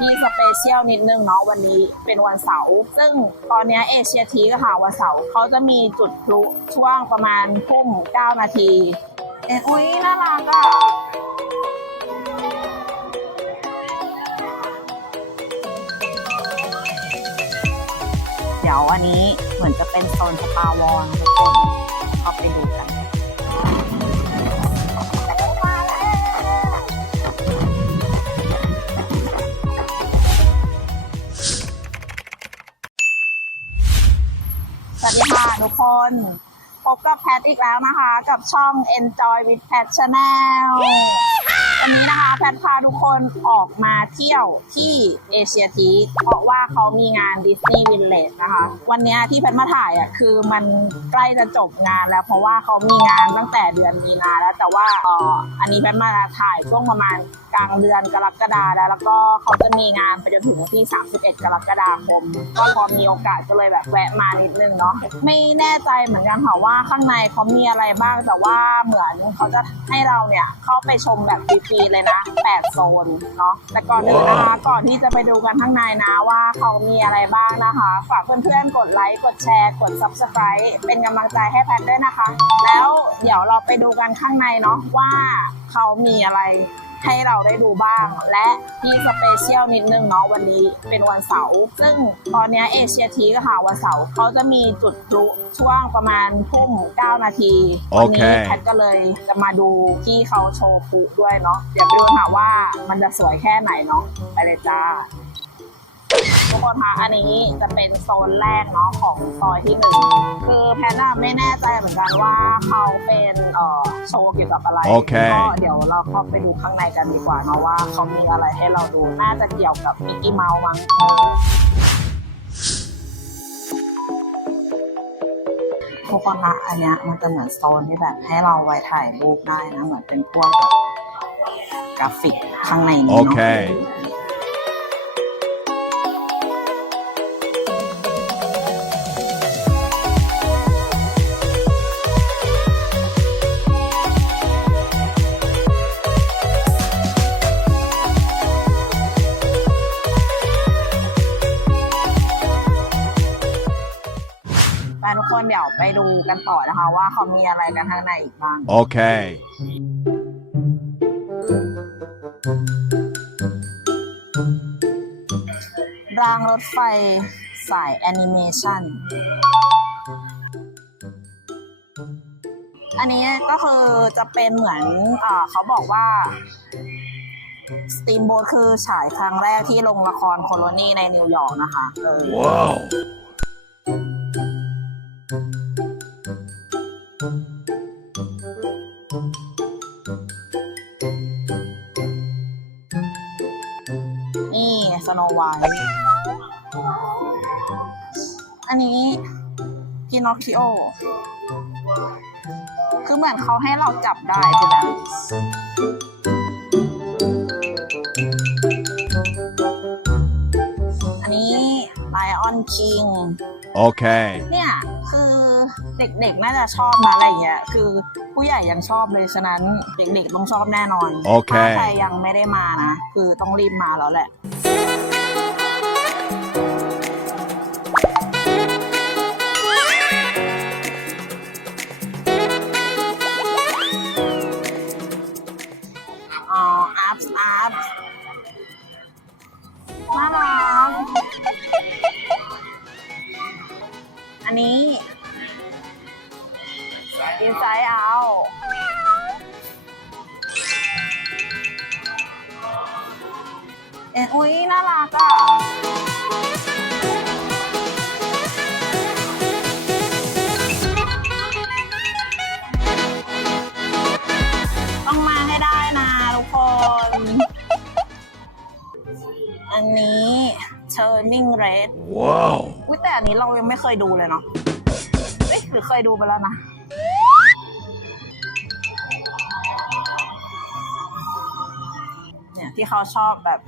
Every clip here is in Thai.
ที่สเปเชียลนิดนึงเนาะวันนี้เป็นวันเสาร์ซึ่งตอนเนี้เอเชียทีก็ค่ะวันเสาร์เขาจะมีจุดพลุช่วงประมาณทุ่ม9นาทีเอ็นอุ้ยน่ารักอะเดี๋ยวอันนี้เหมือนจะเป็นโซนสตาร์วอลทุกคนเข้าไปดูกัน สวัสดีค่ะทุกคน พบกับแพทอีกแล้วนะคะ กับช่อง Enjoy with Pat Channel วันนี้นะคะ แพทพาทุกคนออกมาเที่ยวที่เอเชียทีเพราะว่าเขามีงานดิสนีย์วิลเลจนะคะ วันเนี้ยที่แพทมาถ่ายอะคือมันใกล้จะจบงานแล้วเพราะว่าเขามีงานตั้งแต่เดือนมีนาแล้วแต่ว่าอออันนี้แพทมาถ่ายช่วงประมาณ กลางเดือนกรกฎาแล้วแล้วก็เขาจะมีงานไปจนถึงวันที่ 31 กรกฎาคม ก็พอมีโอกาสก็เลยแบบแวะมานิดนึงเนาะไม่แน่ใจเหมือนกันค่ะว่าข้างในเขามีอะไรบ้างแต่ว่าเหมือนเขาจะให้เราเนี่ยเข้าไปชมแบบฟรีๆเลยนะ 8 โซนเนาะแต่ก่อนอื่นนะคะก่อนที่จะไปดูกันข้างในนะว่าเขามีอะไรบ้างนะคะ ฝากเพื่อนๆกดไลค์กดแชร์กด subscribe เป็นกำลังใจให้แพทด้วยนะคะ แล้วเดี๋ยวเราไปดูกันข้างในเนาะว่าเขามีอะไร ให้เราได้ดูบ้าง และที่สเปเชียลนิดนึงเนาะวันนี้เป็นวันเสาร์ซึ่งตอนเนี้เอเชียทีก็ค่ะวันเสาร์เขาจะมีจุดพลุช่วงประมาณทุ่ม9นาทีวันี้โอเคแพทก็เลยจะมาดูที่เขาโชว์พลุด้วยเนาะเดี๋ยวไปดูค่ะว่ามันจะสวยแค่ไหนเนาะไปเลยจ้า ทุกคนคะอันนี้จะเป็นโซนแรกเนาะของซอยที่หนึ่งคือแพนน่ะไม่แน่ใจเหมือนกันว่าเขาเป็นเอ่อโชว์เกี่ยวกับอะไรโอเค ก็เดี๋ยวเราเข้าไปดูข้างในกันดีกว่าเนาะว่าเขามีอะไรให้เราดูน่าจะเกี่ยวกับมิกกี้เมาส์มั้ง ทุกคนคะอันเนี้ยมันจะเหมือนโซนที่แบบให้เราไว้ถ่ายรูปได้นะ เหมือนเป็นพวกแบบกราฟิกข้างในนี้เนาะ Okay. ดี๋ยวไปดูกันต่อนะคะว่าเขามีอะไรกันข้างในอีกบ้าง Okay. รางรถไฟสายแอนิเมชัน อันนี้ก็คือจะเป็นเหมือนอ่าเขาบอกว่าสตีมโบ t คือฉายครั้งแรกที่ลงละครโคโลนีในนิวยอร์กนะคะ เออ Whoa. นี่สโนไวท์อันนี้พินอคคิโอ คือเหมือนเขาให้เราจับได้ใช่ไหมอันนี้ไลออนคิง Okay. เนี่ยคือ เด็กๆ น่าจะชอบนะอะไรอย่างเงี้ยคือผู้ใหญ่ยังชอบเลยฉะนั้นเด็กๆต้องชอบแน่นอนโอเค ถ้าใครยังไม่ได้มานะ คือต้องรีบมาแล้วแหละ อ๋อ อัพอัพน่ารักอันนี้ Inside Out เอ็นอุ้ยน่ารักอะต้องมาให้ได้นะทุกคน อันนี้ Turning Red Whoa. อุ้ยแต่อันนี้เรายังไม่เคยดูเลยเนาะเอ๊ะหรือเคยดูไปแล้วนะ ที่เขาชอบแบบ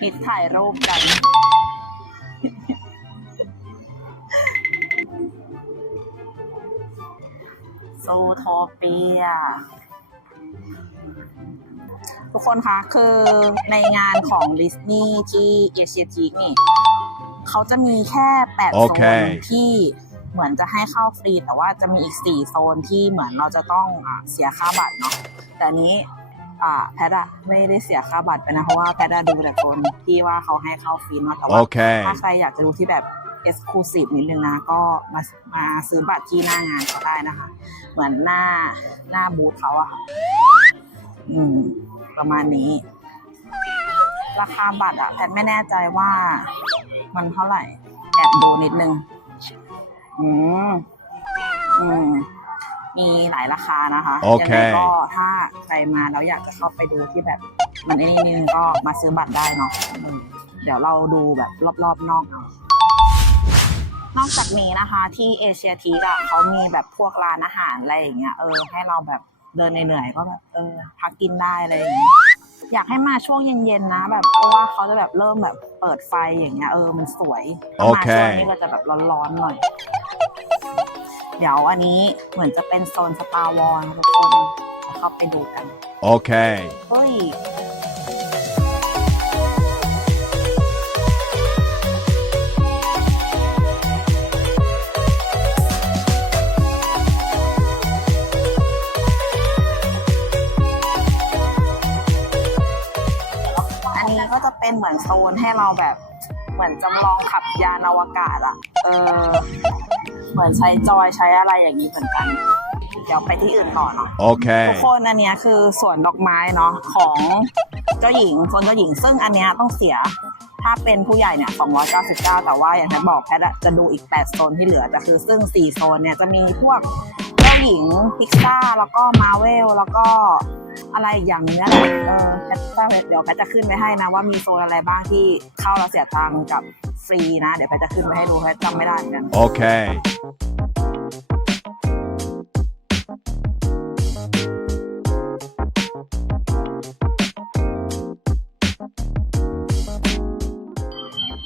ฮิตถ่ายรูปกัน โซโทเปีย ทุกคนคะ คือในงานของดิสนีย์ที่เอเชียทีนี่ เขาจะมีแค่แปดโอโซเคนที่เหมือนจะให้เข้าฟรี แต่ว่าจะมีอีกสี่โซนที่เหมือนเราจะต้องอ่าเสียค่าบัตรเนาะแต่อันนี้ อ่าแพทอะไม่ได้เสียค่าบัตรไปนะ เพราะว่าแพทอะดูแต่โซนที่ว่าเขาให้เข้าฟรีเนาะแต่ว่า Okay. ถ้าใครอยากจะดูที่แบบ Exclusive นิดนึงนะ ก็มามาซื้อบัตรที่หน้างานก็ได้นะคะ เหมือนหน้าหน้าบูธเขาอะค่ะ อืม ประมาณนี้ ราคาบัตรอะแพทไม่แน่ใจว่ามันเท่าไหร่แอบดูนิดนึง อืม อืม มีหลายราคานะคะโอเค ยังไงก็ถ้าใครมาแล้วอยากจะเข้าไปดูที่แบบมันไอ้นี่นึงก็มาซื้อบัตรได้เนาะอืมเดี๋ยวเราดูแบบรอบๆนอกเอา นอกจากนี้นะคะ ที่เอเชียทีอะเขามีแบบพวกร้านอาหารอะไรอย่างเงี้ยเออให้เราแบบเดินเหนื่อยๆก็แบบเออพักกินได้อะไรอย่างเงี้ยอยากให้มาช่วงเย็นๆนะ แบบเพราะว่าเขาจะแบบเริ่มแบบเปิดไฟอย่างเงี้ยเออมันสวยถ้ามาโอเคช่วงนี้ก็จะแบบร้อนๆหน่อย เดี๋ยวอันนี้เหมือนจะเป็นโซนสตาร์วอลทุกคนเข้าไปดูกัน Okay. เฮ้ยอันนี้ก็จะเป็นเหมือนโซนให้เราแบบ เหมือนจำลองขับยานอวกาศอะเออ เหมือนใช้จอยใช้อะไรอย่างนี้เหมือนกัน เดี๋ยวไปที่อื่นต่อเนาะ ทุก Okay. คนอันเนี้ยคือสวนดอกไม้เนาะของเจ้าหญิงโซนเจ้าหญิง ซึ่งอันเนี้ยต้องเสียถ้าเป็นผู้ใหญ่เนี่ย 299 แต่ว่าอย่างที่บอกแพทย์อะจะดูอีก 8 โซนที่เหลือแต่คือซึ่ง 4 โซนเนี่ย จะมีพวกเจ้าหญิงพิกซ่าแล้วก็มาเวลแล้วก็อะไรอีกอย่างหนึงนั่นแหละเออแพทย์เดี๋ยวแพทย์จะขึ้นไปให้นะว่ามีโซนอะไรบ้างที่เข้าแล้วเสียตังค์กับ ฟรีนะ เดี๋ยวแพทย์จะขึ้นไปให้ดูแพทย์จำไม่ได้เหมือนกัน Okay.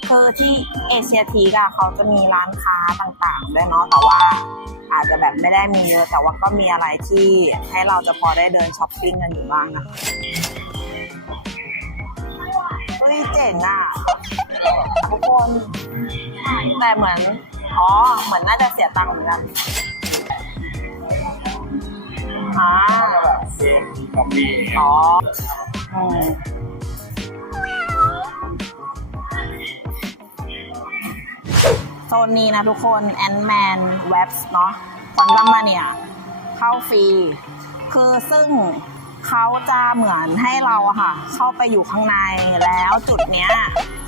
คือที่เอเชียทีกอะเขาจะมีร้านค้าต่างๆด้วยเนาะแต่ว่าอาจจะแบบไม่ได้มีเยอะแต่ว่าก็มีอะไรที่ให้เราจะพอได้เดินช้อปปิ้งกันอยู่บ้างนะเฮ้ยเจ๋งอะ ทุกคน แต่เหมือน อ๋อ เหมือนน่าจะเสียตังค์เหมือนกันอ่าเกมคอมบี้อ๋ออืมโซนนี้นะทุกคน Ant-Man Webs เนาะคอนตัมมาเนี่ย เข้าฟรี คือซึ่ง เขาจะเหมือนให้เราอะค่ะ เข้าไปอยู่ข้างในแล้วจุดเนี้ย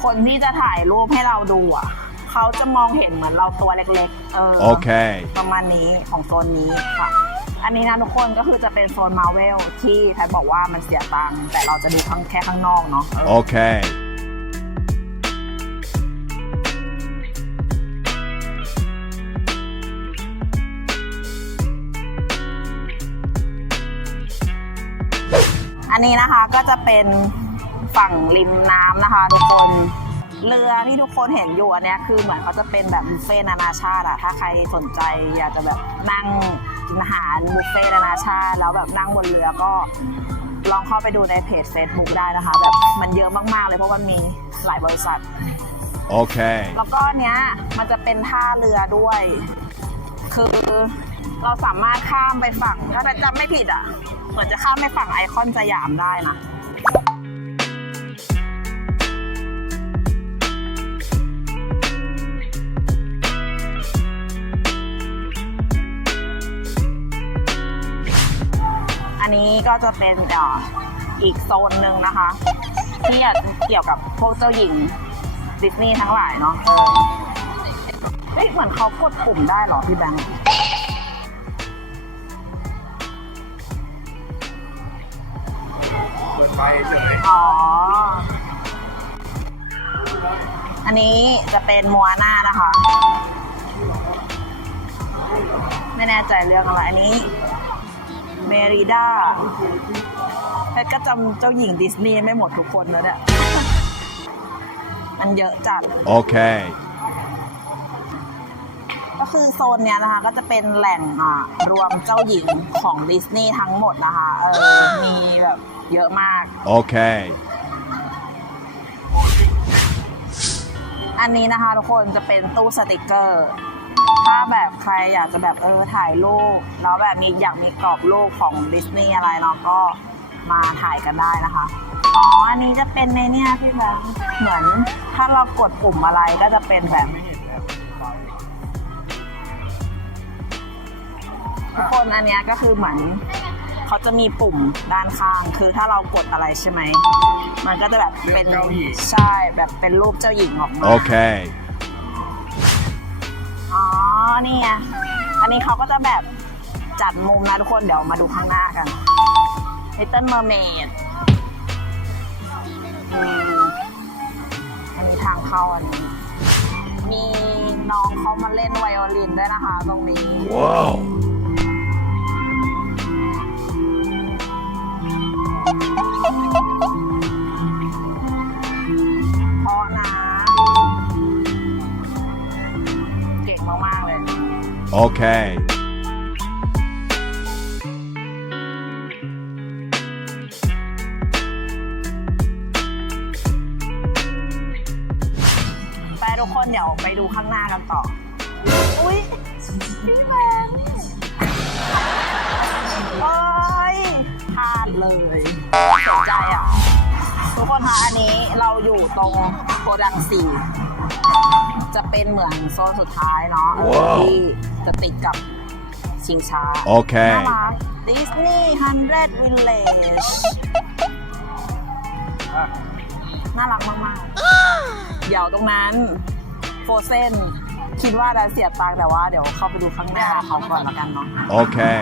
คนที่จะถ่ายรูปให้เราดูอะเขาจะมองเห็นเหมือนเราตัวเล็กๆเออ Okay. ประมาณนี้ของโซนนี้ค่ะ อันนี้นะทุกคนก็คือจะเป็นโซนมาเวลที่แพทบอกว่ามันเสียตังค์แต่เราจะดูข้างแค่ข้างนอกเนาะเออ Okay. อันนี้นะคะก็จะเป็นฝั่งริมน้ำนะคะ ทุกคนเรือที่ทุกคนเห็นอยู่อันเนี้ยคือเหมือนเขาจะเป็นแบบบุฟเฟ่ต์นานาชาติอะถ้าใครสนใจอยากจะแบบนั่งกินอาหารบุฟเฟ่ต์นานาชาติ แล้วแบบนั่งบนเรือก็ลองเข้าไปดูในเพจ Facebook ได้นะคะ แบบมันเยอะมากๆเลยเพราะมันมีหลายบริษัท Okay. แล้วก็อันเนี้ยมันจะเป็นท่าเรือด้วย คือ เราสามารถข้ามไปฝั่ง ถ้าจำไม่ผิดอะเหมือนจะข้ามไปฝั่งไอคอนสยามได้นะอันนี้ก็จะเป็นอีกโซนหนึ่งนะคะที่เกี่ยวกับพวกเจ้าหญิงดิสนีย์ทั้งหลายเนาะ เออเฮ้ยเหมือนเขากดปุ่มได้เหรอพี่แบงค์เปิดไฟเฉยอ๋อ อันนี้จะเป็นมัวหน้านะคะ ไม่แน่ใจเรื่องอะไร อันนี้เมริดาเพชรก็จำเจ้าหญิงดิสนีย์ไม่หมดทุกคนแล้วเนี่ย มันเยอะจัด Okay. ก็คือโซนเนี้ยนะคะ ก็จะเป็นแหล่งอ่ารวมเจ้าหญิงของดิสนีย์ทั้งหมดนะคะเออมีแบบเยอะมาก Okay. อันนี้นะคะทุกคนจะเป็นตู้สติกเกอร์ ถ้าแบบใครอยากจะแบบเออถ่ายรูปแล้วแบบมีอยากมีกรอบรูปของดิสนีย์อะไรเนาะก็มาถ่ายกันได้นะคะ อ๋อ อันนี้จะเป็นในเนี่ยพี่แบงค์เหมือนถ้าเรากดปุ่มอะไรก็จะเป็นแบบ ทุกคนอันเนี้ยก็คือเหมือนเขาจะมีปุ่มด้านข้าง คือถ้าเรากดอะไรใช่ไหม มันก็จะแบบเป็นใช่แบบเป็นรูปเจ้าหญิงออกมา Okay. อ๋อ นี่ไง อันนี้เขาก็จะแบบจัดมุมนะทุกคน เดี๋ยวมาดูข้างหน้ากัน Little Mermaid อืมอันนี้ทางเข้าอันนี้ มีน้องเขามาเล่นไวโอลินด้วยนะคะตรงนี้ Whoa. Okay. ไปทุกคนเดี๋ยวไปดูข้างหน้ากันต่อ อุ้ยพี่แมนโอ้ยพลาดเลยเสียใจอะ ทุกคนคะอันนี้เราอยู่ตรงโกดังสี่จะเป็นเหมือนโซนสุดท้ายเนาะเออว้าวที่ จะติดกับชิงช้า Okay. น่ารักดิสนีย์ฮันเดรดวิลเลจอะน่ารักมากๆ เดี๋ยวตรงนั้นโฟเซนคิดว่าจะเสียตังค์แต่ว่าเดี๋ยวเข้าไปดูข้างหน้าเขาก่อนแล้วกันเนาะ Okay.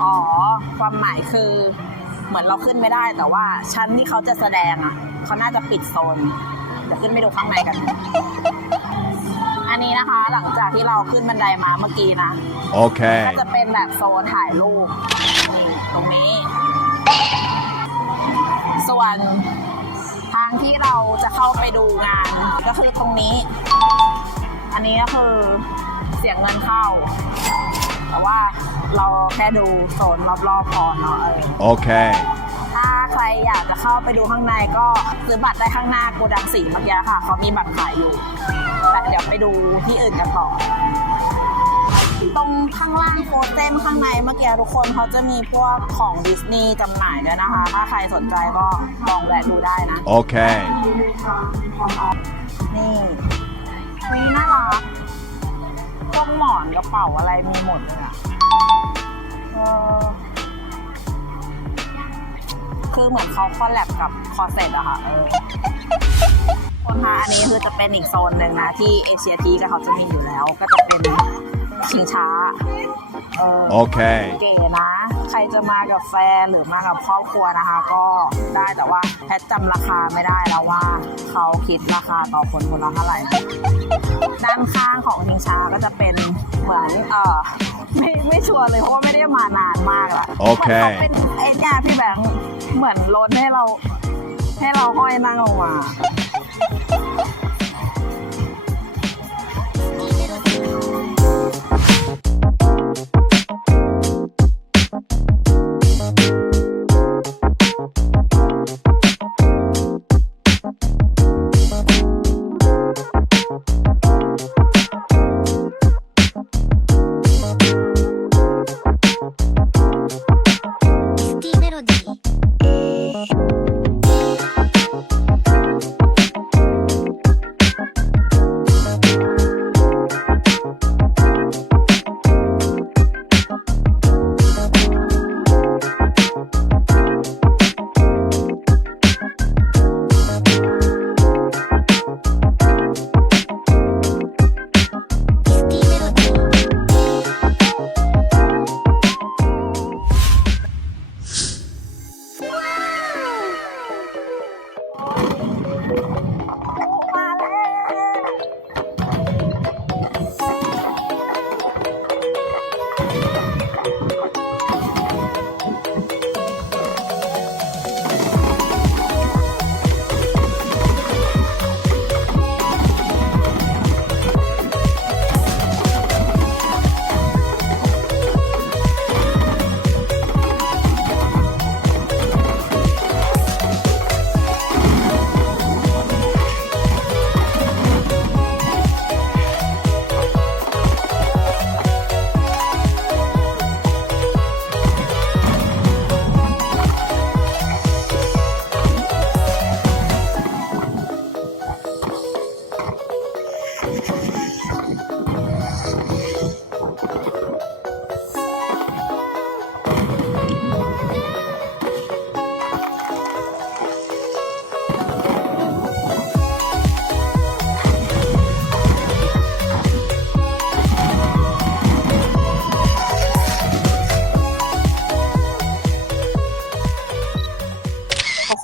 อ๋อ ความหมายคือเหมือนเราขึ้นไม่ได้แต่ว่าชั้นที่เขาจะแสดงอะ เขาน่าจะปิดโซน เดี๋ยวขึ้นไปดูข้างในกัน อันนี้นะคะ หลังจากที่เราขึ้นบันไดมาเมื่อกี้นะ Okay. ก็จะเป็นแบบโซนถ่ายรูปนี่ตรงนี้ ส่วนทางที่เราจะเข้าไปดูงานก็คือตรงนี้ อันนี้ก็คือเสียงเงินเข้า แต่ว่าเราแค่ดูโซนรอบๆพอเนาะเออ Okay. ถ้าใครอยากจะเข้าไปดูข้างในก็ซื้อบัตรได้ข้างหน้าโกดังสีเมื่อกี้ค่ะเขามีบัตรขายอยู่ แต่เดี๋ยวไปดูที่อื่นกันต่อ ตรงข้างล่างโฟเซนข้างในเมื่อกี้ทุกคนเขาจะมีพวกของดิสนีย์จำหน่ายด้วยนะคะ ถ้าใครสนใจก็ลองแวะดูได้นะ Okay. นี่นี่น่ารักพวกหมอนกระเป๋าอะไรมีหมดเลยอะเออคือเหมือนเขาคอลแลบกับคอเซ็ตอะค่ะ เออ คนคะอันนี้คือจะเป็นอีกโซนหนึ่งนะ ที่เอเชียทีกับเขาจะมีอยู่แล้ว ก็จะเป็นชิงช้าเออ Okay. เก๋นะ ใครจะมากับแฟนหรือมากับครอบครัวนะคะ ก็ได้แต่ว่าแพทจำราคาไม่ได้แล้วว่า เขาคิดราคาต่อคนคนละเท่าไหร่ ด้านข้างของชิงช้าก็จะเป็นเหมือนเออไม่ไม่ชัวร์เลยเพราะว่าไม่ได้มานานมากละโอเคหมืนขาเป็นไอ้เนี่ยพี่แบงค์เหมือนรถให้เรา ให้เราห้อยนั่งลงมา Ha ha ha!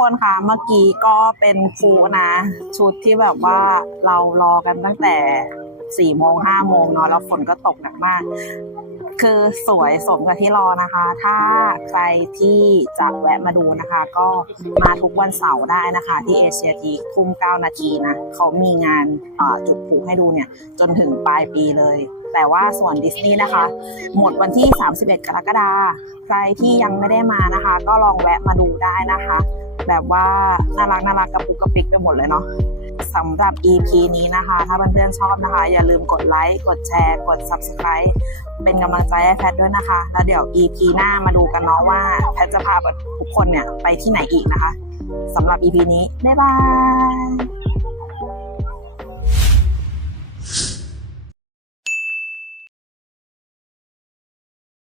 คนคะเมื่อกี้ก็เป็นฟูนะ ชุดที่แบบว่าเรารอกันตั้งแต่สี่โมงห้าโมงเนาะแล้วฝนก็ตกหนักมาก คือสวยสมกับที่รอนะคะ ถ้าใครที่จะแวะมาดูนะคะ ก็มาทุกวันเสาร์ได้นะคะ ที่เอเชียทีทุ่มเก้านาทีนะเขามีงานจุดพลุให้ดูเนี่ย จนถึงปลายปีเลย แต่ว่าส่วนดิสนีย์นะคะ หมดวันที่ 31 กรกฎาคมใครที่ยังไม่ได้มานะคะ ก็ลองแวะมาดูได้นะคะ แบบว่าน่ารักน่ารักกระปุกกระปิกไปหมดเลยเนาะสำหรับ EP นี้นะคะ ถ้าเพื่อนๆชอบนะคะ อย่าลืมกดไลค์กดแชร์กด Subscribe เป็นกำลังใจให้แพทด้วยนะคะ แล้วเดี๋ยว EP หน้ามาดูกันเนาะว่าแพทจะพาทุกคนเนี่ยไปที่ไหนอีกนะคะสำหรับ EP นี้ บ๊ายบาย